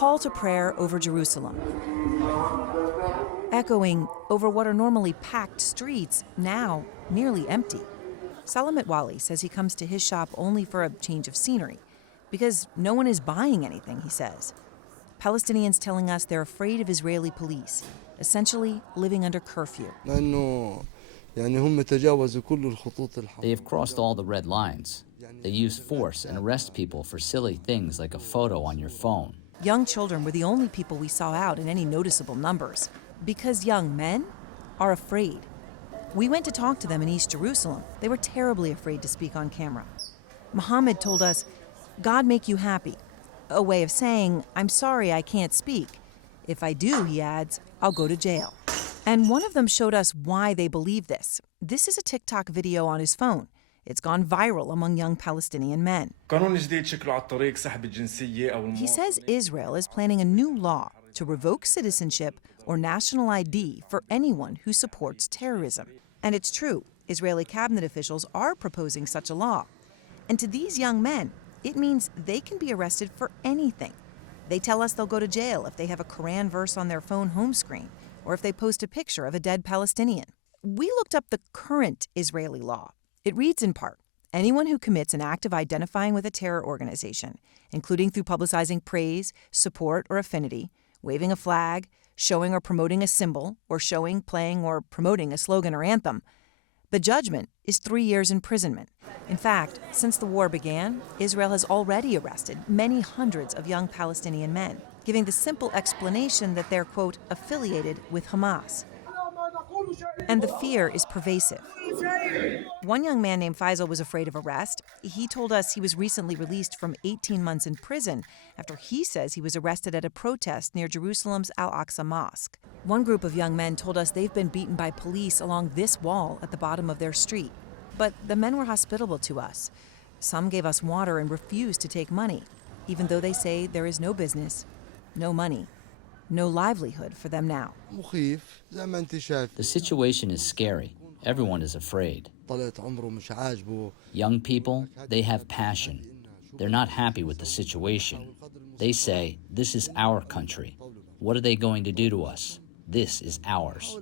call to prayer over Jerusalem, echoing over what are normally packed streets, now nearly empty. Salamat Wali says he comes to his shop only for a change of scenery, because no one is buying anything, he says. Palestinians telling us they're afraid of Israeli police, essentially living under curfew. They have crossed all the red lines. They use force and arrest people for silly things like a photo on your phone. Young children were the only people we saw out in any noticeable numbers, because young men are afraid. We went to talk to them in East Jerusalem. They were terribly afraid to speak on camera. Muhammad told us, "God make you happy," a way of saying, "I'm sorry I can't speak. If I do," he adds, "I'll go to jail." And one of them showed us why they believe this. This is a TikTok video on his phone. It's gone viral among young Palestinian men. He says Israel is planning a new law to revoke citizenship or national ID for anyone who supports terrorism. And it's true, Israeli cabinet officials are proposing such a law. And to these young men, it means they can be arrested for anything. They tell us they'll go to jail if they have a Quran verse on their phone home screen, or if they post a picture of a dead Palestinian. We looked up the current Israeli law. It reads in part, anyone who commits an act of identifying with a terror organization, including through publicizing praise, support, or affinity, waving a flag, showing or promoting a symbol, or showing, playing, or promoting a slogan or anthem, the judgment is 3 years imprisonment. In fact, since the war began, Israel has already arrested many hundreds of young Palestinian men, giving the simple explanation that they're, quote, affiliated with Hamas. And the fear is pervasive. One young man named Faisal was afraid of arrest. He told us he was recently released from 18 months in prison after he says he was arrested at a protest near Jerusalem's Al-Aqsa Mosque. One group of young men told us they've been beaten by police along this wall at the bottom of their street. But the men were hospitable to us. Some gave us water and refused to take money, even though they say there is no business, no money, no livelihood for them now. The situation is scary. Everyone is afraid. Young people, they have passion. They're not happy with the situation. They say, this is our country. What are they going to do to us? This is ours.